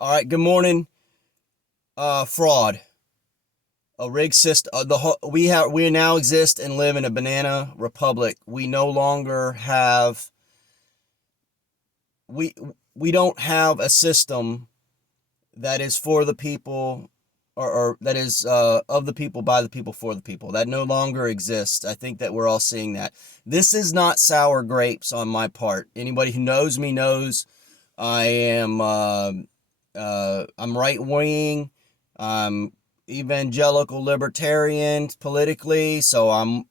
All right, good morning. Fraud, a rigged system. We now exist and live in a banana republic. We no longer have we we don't have a system that is for the people, or that is of the people, by the people, for the people. That no longer exists. I think that we're all seeing that. This is not sour grapes on my part. Anybody who knows me knows I am. I'm right wing. I'm evangelical libertarian politically, so I'm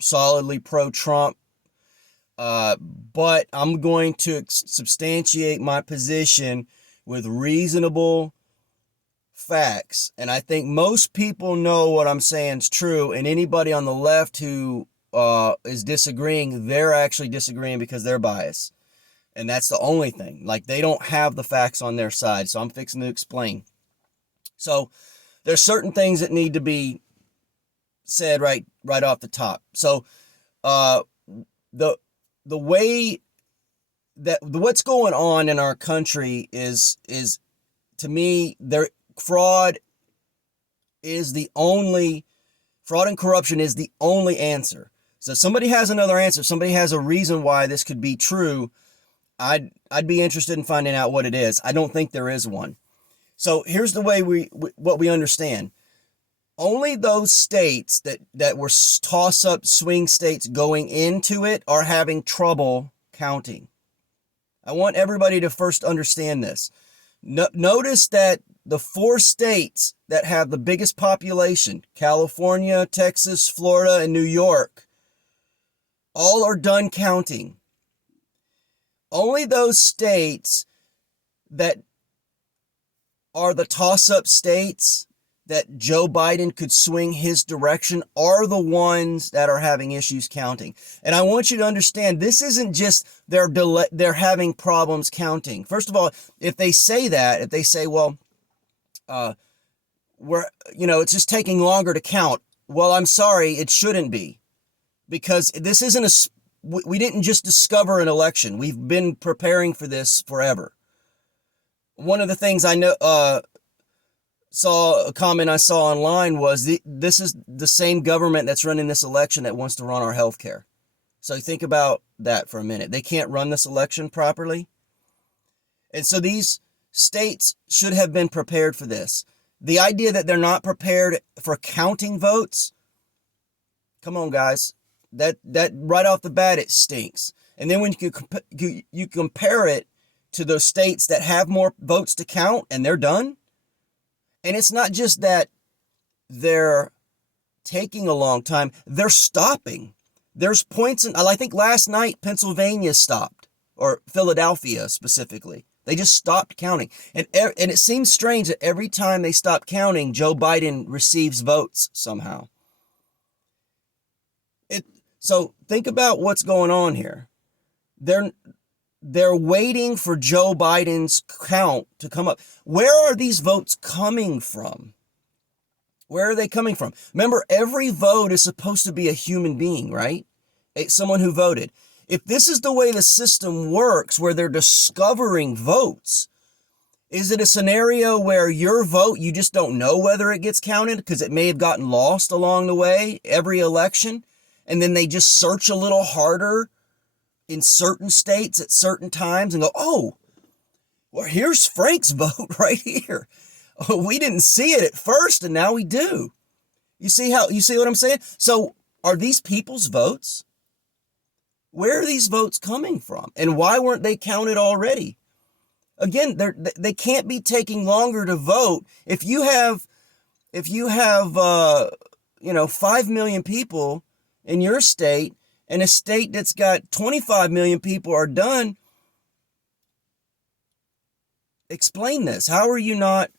solidly pro Trump. But I'm going to substantiate my position with reasonable facts, and I think most people know what I'm saying is true. And anybody on the left who is disagreeing, they're actually disagreeing because they're biased. And that's the only thing. Like, they don't have the facts on their side. So I'm fixing to explain. So there's certain things that need to be said right off the top. So the way that what's going on in our country is to me, fraud and corruption is the only answer. So if somebody has another answer, somebody has a reason why this could be true, I'd be interested in finding out what it is. I don't think there is one. So here's the way what we understand. Only those states that were toss-up swing states going into it are having trouble counting. I want everybody to first understand this. Notice that the 4 states that have the biggest population, California, Texas, Florida, and New York, all are done counting. Only those states that are the toss-up states that Joe Biden could swing his direction are the ones that are having issues counting. And I want you to understand, this isn't just they're having problems counting. First of all, if they say, well, it's just taking longer to count. Well, I'm sorry, it shouldn't be, because this isn't we didn't just discover an election. We've been preparing for this forever. One of the things I know, a comment I saw online was this is the same government that's running this election that wants to run our healthcare. So think about that for a minute. They can't run this election properly. And so these states should have been prepared for this. The idea that they're not prepared for counting votes, come on, guys. That right off the bat, it stinks. And then when you compare it to those states that have more votes to count and they're done, and it's not just that they're taking a long time, they're stopping. There's points I think last night Pennsylvania stopped, or Philadelphia specifically. They just stopped counting. And it seems strange that every time they stop counting, Joe Biden receives votes somehow. So think about what's going on here. They're waiting for Joe Biden's count to come up. Where are these votes coming from? Where are they coming from? Remember, every vote is supposed to be a human being, right? Someone who voted. If this is the way the system works, where they're discovering votes, is it a scenario where your vote, you just don't know whether it gets counted because it may have gotten lost along the way every election? And then they just search a little harder in certain states at certain times and go, oh, well, here's Frank's vote right here. Oh, we didn't see it at first, and now we do. You see what I'm saying? So are these people's votes? Where are these votes coming from? And why weren't they counted already? Again, they can't be taking longer to vote. If you have 5 million people in your state, and a state that's got 25 million people are done, explain this. How are you not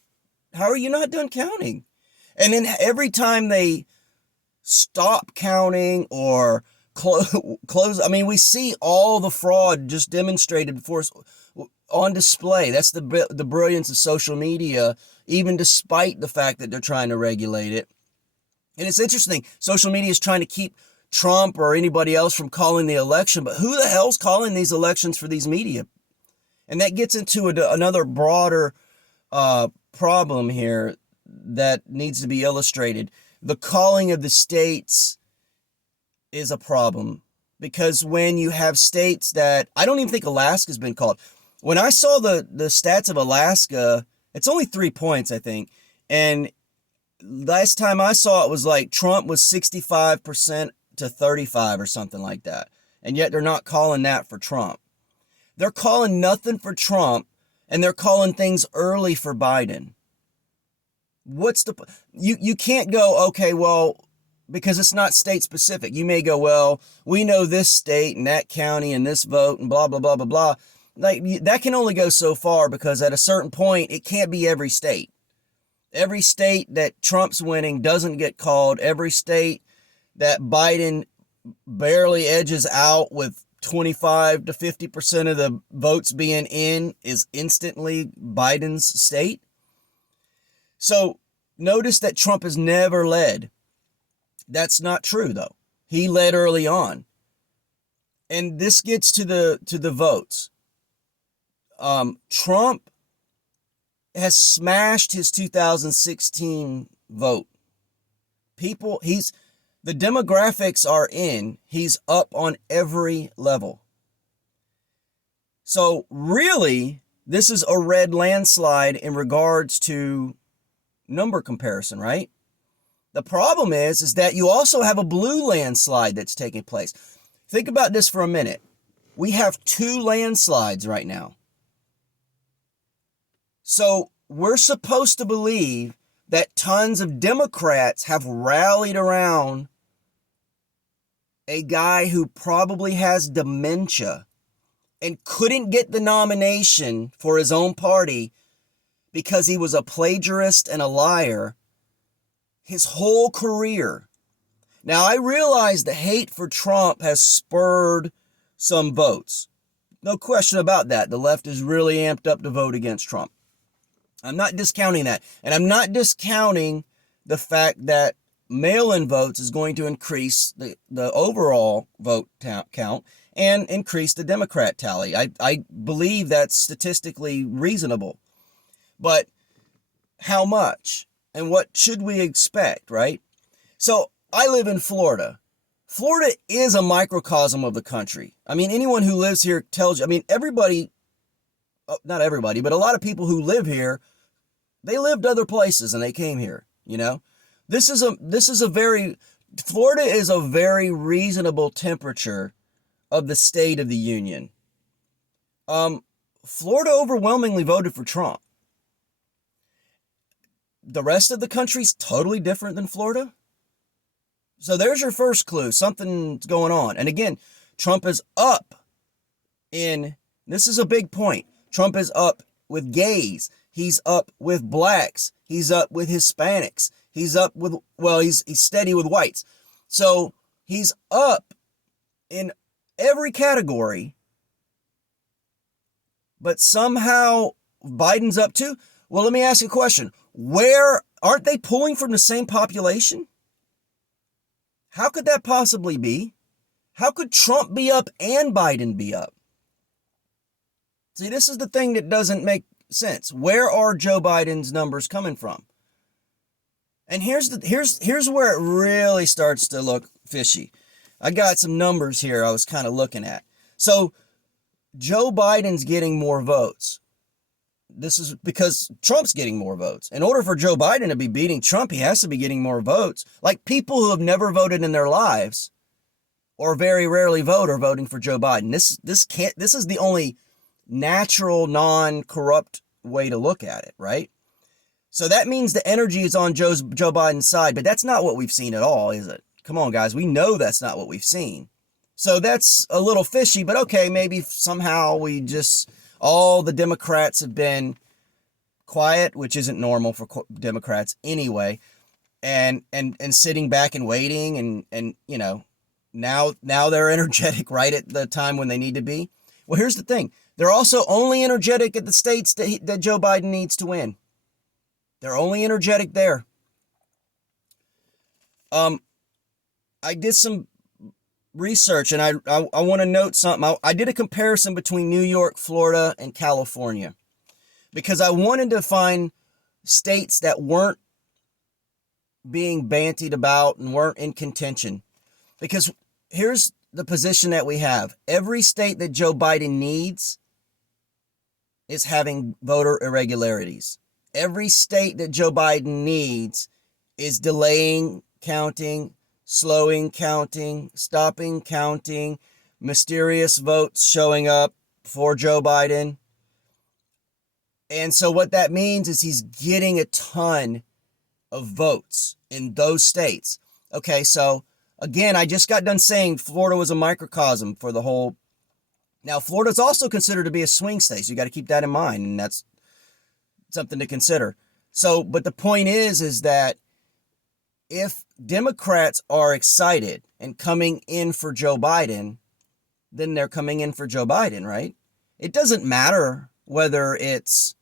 done counting? And then every time they stop counting or close, we see all the fraud just demonstrated before us on display. That's the brilliance of social media, even despite the fact that they're trying to regulate it. And it's interesting, social media is trying to keep Trump or anybody else from calling the election, but who the hell's calling these elections for these media? And that gets into another broader problem here that needs to be illustrated. The calling of the states is a problem, because when you have states that, I don't even think Alaska's been called. When I saw the stats of Alaska, it's only 3 points, I think. And last time I saw it was like Trump was 65% to 35 or something like that. And yet they're not calling that for Trump. They're calling nothing for Trump, and they're calling things early for Biden. What's the, you can't go, okay, well, because it's not state specific. You may go, well, we know this state and that county and this vote and blah, blah, blah, blah, blah. Like, that can only go so far, because at a certain point, it can't be every state. Every state that Trump's winning doesn't get called. Every state that Biden barely edges out with 25 to 50% of the votes being in is instantly Biden's state. So notice that Trump has never led. That's not true, though. He led early on. And this gets to the votes. Trump has smashed his 2016 vote. The demographics are in. He's up on every level. So really, this is a red landslide in regards to number comparison, right? The problem is that you also have a blue landslide that's taking place. Think about this for a minute. We have 2 landslides right now. So we're supposed to believe that tons of Democrats have rallied around a guy who probably has dementia and couldn't get the nomination for his own party because he was a plagiarist and a liar his whole career. Now, I realize the hate for Trump has spurred some votes. No question about that. The left is really amped up to vote against Trump. I'm not discounting that. And I'm not discounting the fact that mail-in votes is going to increase the overall vote count and increase the Democrat tally. I believe that's statistically reasonable. But how much? And what should we expect, right? So I live in Florida. Florida is a microcosm of the country. I mean, anyone who lives here tells you, I mean, everybody, not everybody, but a lot of people who live here, they lived other places and they came here, you know? Florida is a very reasonable temperature of the state of the union. Florida overwhelmingly voted for Trump. The rest of the country's totally different than Florida. So there's your first clue. Something's going on. And again, Trump is up this is a big point. Trump is up with gays. He's up with blacks. He's up with Hispanics. He's up with, he's steady with whites. So he's up in every category. But somehow Biden's up too. Well, let me ask you a question. Where aren't they pulling from the same population? How could that possibly be? How could Trump be up and Biden be up? See, this is the thing that doesn't make sense. Where are Joe Biden's numbers coming from? And here's where it really starts to look fishy. I got some numbers here I was kind of looking at. So Joe Biden's getting more votes. This is because Trump's getting more votes. In order for Joe Biden to be beating Trump, he has to be getting more votes. Like people who have never voted in their lives or very rarely vote are voting for Joe Biden. This is the only natural, non-corrupt way to look at it, right? So that means the energy is on Joe Biden's side, but that's not what we've seen at all, is it? Come on, guys. We know that's not what we've seen. So that's a little fishy, but okay, maybe somehow all the Democrats have been quiet, which isn't normal for Democrats anyway, and sitting back and waiting and you know, now they're energetic right at the time when they need to be. Well, here's the thing. They're also only energetic at the states that Joe Biden needs to win. They're only energetic there. I did some research, and I want to note something. I did a comparison between New York, Florida, and California because I wanted to find states that weren't being bantied about and weren't in contention. Because here's the position that we have. Every state that Joe Biden needs is having voter irregularities. Every state that Joe Biden needs is delaying counting, slowing counting, stopping counting, mysterious votes showing up for Joe Biden. And so what that means is he's getting a ton of votes in those states. Okay, so again, I just got done saying Florida was a microcosm for the whole. Now, Florida's also considered to be a swing state, so you got to keep that in mind, and that's something to consider. So, but the point is that if Democrats are excited and coming in for Joe Biden, then they're coming in for Joe Biden, right? It doesn't matter whether it's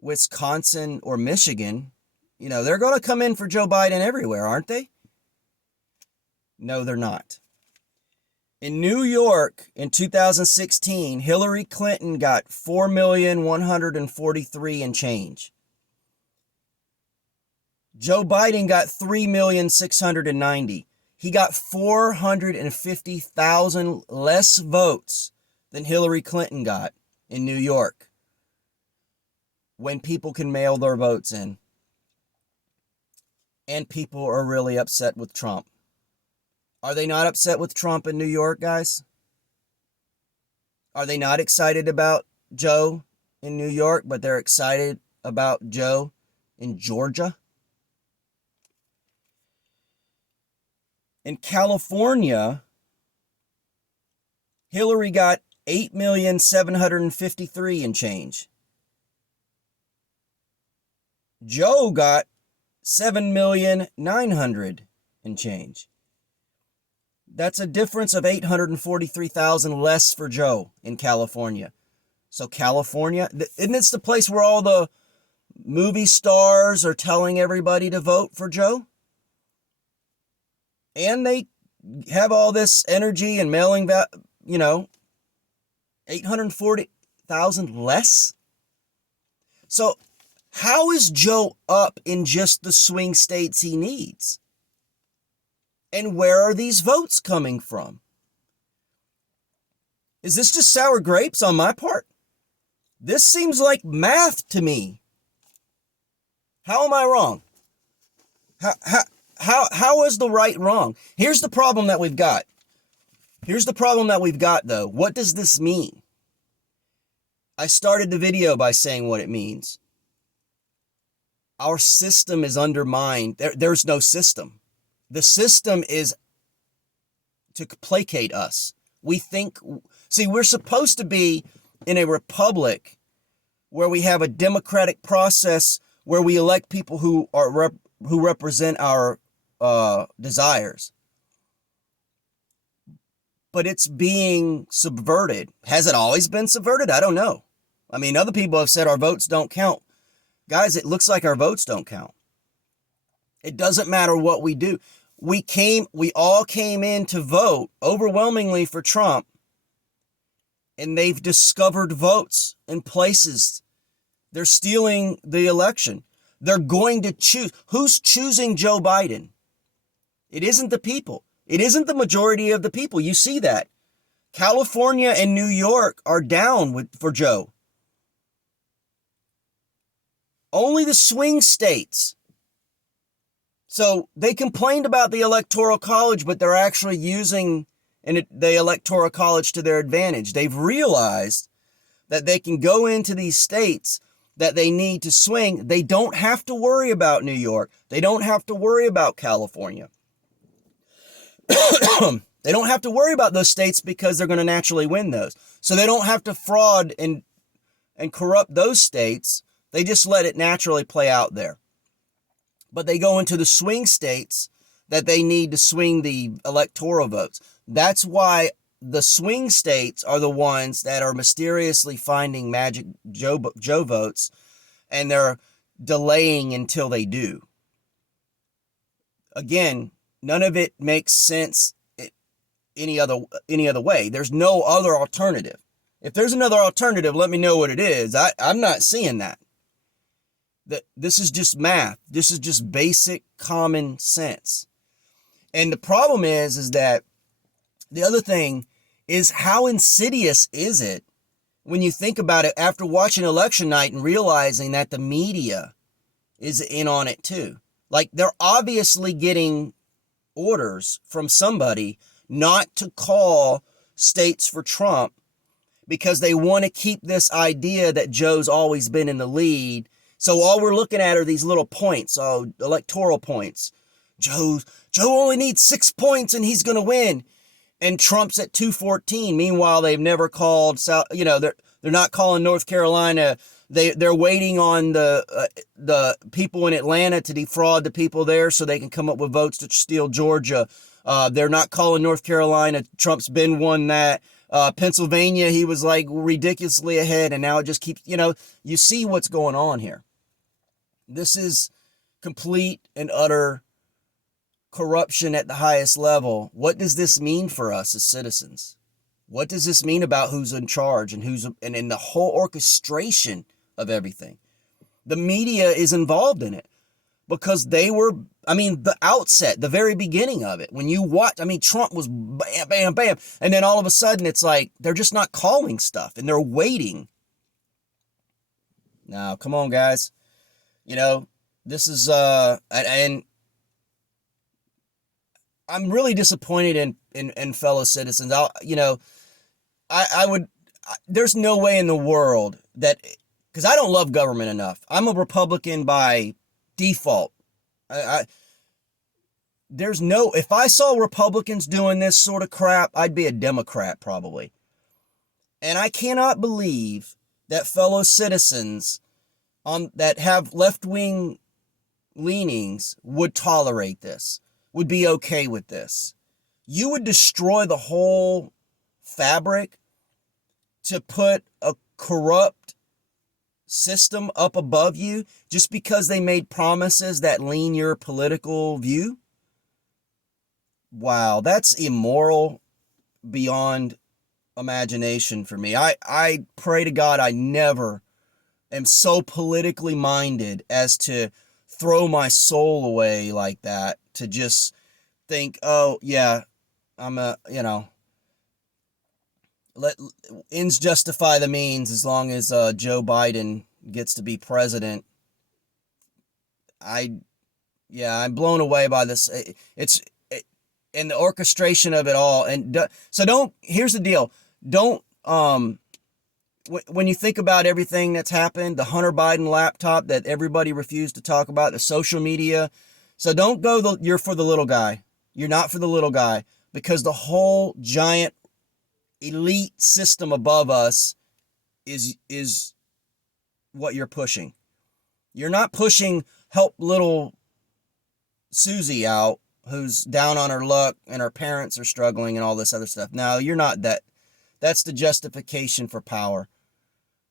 Wisconsin or Michigan. You know, they're going to come in for Joe Biden everywhere, aren't they? No, they're not. In New York in 2016, Hillary Clinton got 4,143,000 and change. Joe Biden got 3,690,000. He got 450,000 less votes than Hillary Clinton got in New York when people can mail their votes in. And people are really upset with Trump. Are they not upset with Trump in New York, guys? Are they not excited about Joe in New York, but they're excited about Joe in Georgia? In California, Hillary got 8,753,000 and change. Joe got 7,900,000 and change. That's a difference of 843,000 less for Joe in California. So California, isn't this the place where all the movie stars are telling everybody to vote for Joe? And they have all this energy and mailing, 840,000 less. So how is Joe up in just the swing states he needs? And where are these votes coming from? Is this just sour grapes on my part? This seems like math to me. How am I wrong? How is the right wrong? Here's the problem that we've got. Though. What does this mean? I started the video by saying what it means. Our system is undermined. There's no system. The system is to placate us. We're supposed to be in a republic where we have a democratic process where we elect people who represent our desires. But it's being subverted. Has it always been subverted? I don't know. I mean, other people have said our votes don't count. Guys, it looks like our votes don't count. It doesn't matter what we do. We all came in to vote overwhelmingly for Trump, and they've discovered votes in places. They're stealing the election. They're going to choose. Who's choosing Joe Biden? It isn't the people. It isn't the majority of the people. You see that. California and New York are down for Joe. Only the swing states. So they complained about the Electoral College, but they're actually using the Electoral College to their advantage. They've realized that they can go into these states that they need to swing. They don't have to worry about New York. They don't have to worry about California. They don't have to worry about those states because they're going to naturally win those. So they don't have to fraud and corrupt those states. They just let it naturally play out there. But they go into the swing states that they need to swing the electoral votes. That's why the swing states are the ones that are mysteriously finding magic Joe votes, and they're delaying until they do. Again, none of it makes sense. any other way. There's no other alternative. If there's another alternative, let me know what it is. I'm not seeing that. This is just math. This is just basic common sense. And the problem is that the other thing is, how insidious is it when you think about it after watching election night and realizing that the media is in on it too? Like, they're obviously getting orders from somebody not to call states for Trump because they want to keep this idea that Joe's always been in the lead. So all we're looking at are these little points, electoral points. Joe only needs 6 points and he's going to win. And Trump's at 214. Meanwhile, they've never called South. They're not calling North Carolina. They're waiting on the people in Atlanta to defraud the people there so they can come up with votes to steal Georgia. They're not calling North Carolina. Trump's been won that. Pennsylvania, he was like ridiculously ahead, and now it just keeps. You see what's going on here. This is complete and utter corruption at the highest level. What does this mean for us as citizens? What does this mean about who's in charge and in the whole orchestration of everything? The media is involved in it because the outset, the very beginning of it, when you watch, Trump was bam, bam, bam. And then all of a sudden it's like, they're just not calling stuff and they're waiting. Now, come on, guys. This is, and I'm really disappointed in fellow citizens. There's no way in the world that, because I don't love government enough. I'm a Republican by default. If I saw Republicans doing this sort of crap, I'd be a Democrat probably. And I cannot believe that fellow citizens that have left-wing leanings would tolerate this, would be okay with this. You would destroy the whole fabric to put a corrupt system up above you just because they made promises that lean your political view? Wow, that's immoral beyond imagination for me. I pray to God I never am so politically minded as to throw my soul away like that, to just think, oh yeah, let ends justify the means as long as Joe Biden gets to be president. I'm blown away by this. And the orchestration of it all. And here's the deal. When you think about everything that's happened, the Hunter Biden laptop that everybody refused to talk about, the social media. So don't go, you're for the little guy. You're not for the little guy, because the whole giant elite system above us is what you're pushing. You're not pushing help little Susie out who's down on her luck and her parents are struggling and all this other stuff. No, you're not that. That's the justification for power.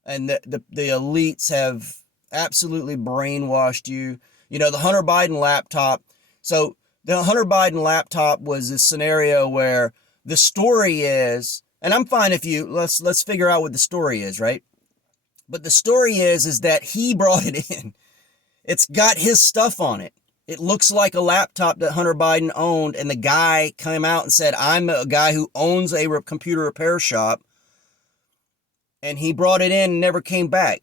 And the elites have absolutely brainwashed you. The Hunter Biden laptop. So the Hunter Biden laptop was a scenario where the story is, and I'm fine if let's figure out what the story is, right? But the story is that he brought it in. It's got his stuff on it. It looks like a laptop that Hunter Biden owned, and the guy came out and said, I'm a guy who owns a computer repair shop, and he brought it in and never came back.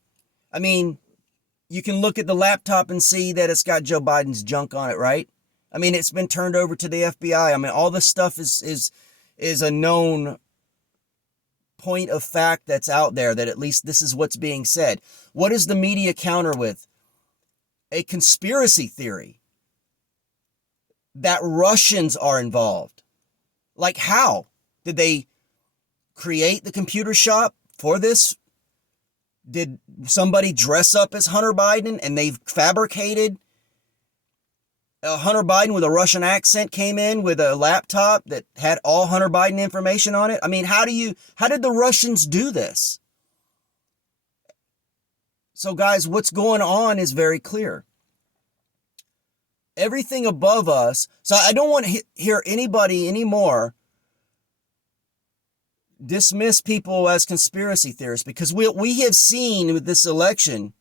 You can look at the laptop and see that it's got Joe Biden's junk on it, right? It's been turned over to the FBI. All this stuff is a known point of fact that's out there, that at least this is what's being said. What does the media counter with? A conspiracy theory that Russians are involved. Like, how? Did they create the computer shop for this? Did somebody dress up as Hunter Biden and they've fabricated Hunter Biden with a Russian accent came in with a laptop that had all Hunter Biden information on it? How did the Russians do this? So guys, what's going on is very clear. Everything above us. So I don't want to hear anybody anymore dismiss people as conspiracy theorists, because we have seen with this election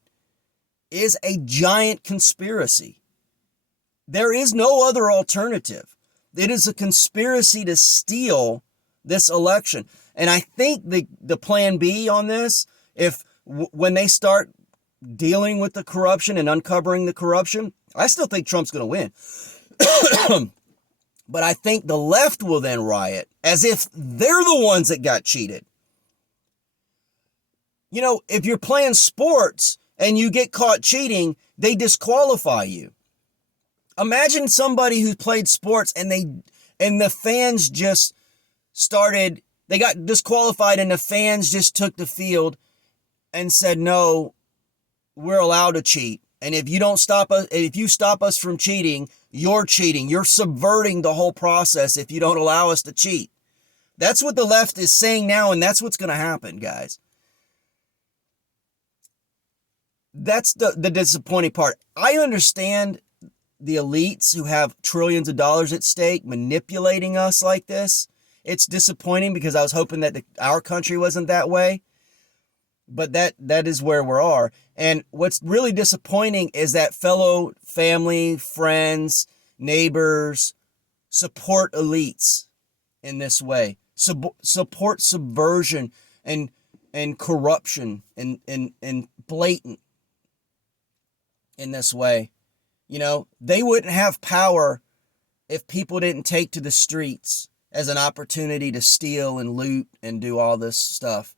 is a giant conspiracy. There is no other alternative. It is a conspiracy to steal this election. And I think the plan B on this, when they start dealing with the corruption and uncovering the corruption, I still think Trump's going to win. But I think the left will then riot as if they're the ones that got cheated. You know, if you're playing sports and you get caught cheating, they disqualify you. Imagine somebody who played sports and the fans just started, they got disqualified and the fans just took the field and said, no, we're allowed to cheat. And if you stop us from cheating, you're cheating. You're subverting the whole process if you don't allow us to cheat. That's what the left is saying now, and that's what's going to happen, guys. That's the disappointing part. I understand the elites who have trillions of dollars at stake manipulating us like this. It's disappointing because I was hoping that our country wasn't that way. But that is where we are. And what's really disappointing is that fellow family, friends, neighbors support elites in this way. Support subversion and corruption and blatant in this way. You know, they wouldn't have power if people didn't take to the streets as an opportunity to steal and loot and do all this stuff.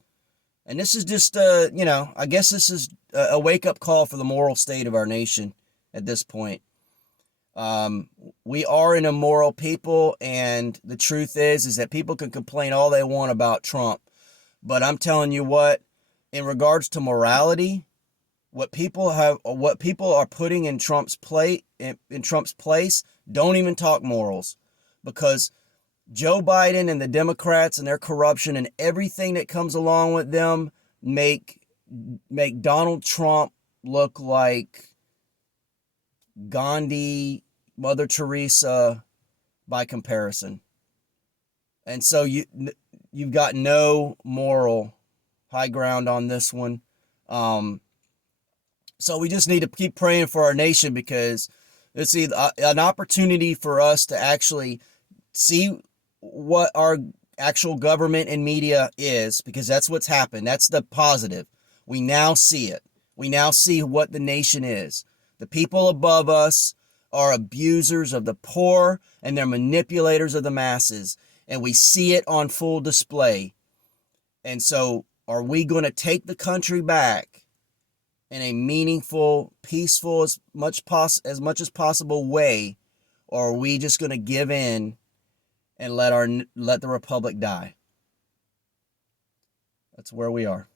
And this is just, I guess this is a wake-up call for the moral state of our nation at this point. We are an immoral people, and the truth is that people can complain all they want about Trump. But I'm telling you what, in regards to morality, what people are putting in Trump's place, don't even talk morals, because Joe Biden and the Democrats and their corruption and everything that comes along with them make Donald Trump look like Gandhi, Mother Teresa by comparison. And so you've got no moral high ground on this one. So we just need to keep praying for our nation, because it's an opportunity for us to actually see what our actual government and media is, because that's what's happened. That's the positive. We now see it. We now see what the nation is. The people above us are abusers of the poor, and they're manipulators of the masses, and we see it on full display. And so are we going to take the country back in a meaningful, peaceful, as much as possible way, or are we just going to give in and let the republic die? That's where we are.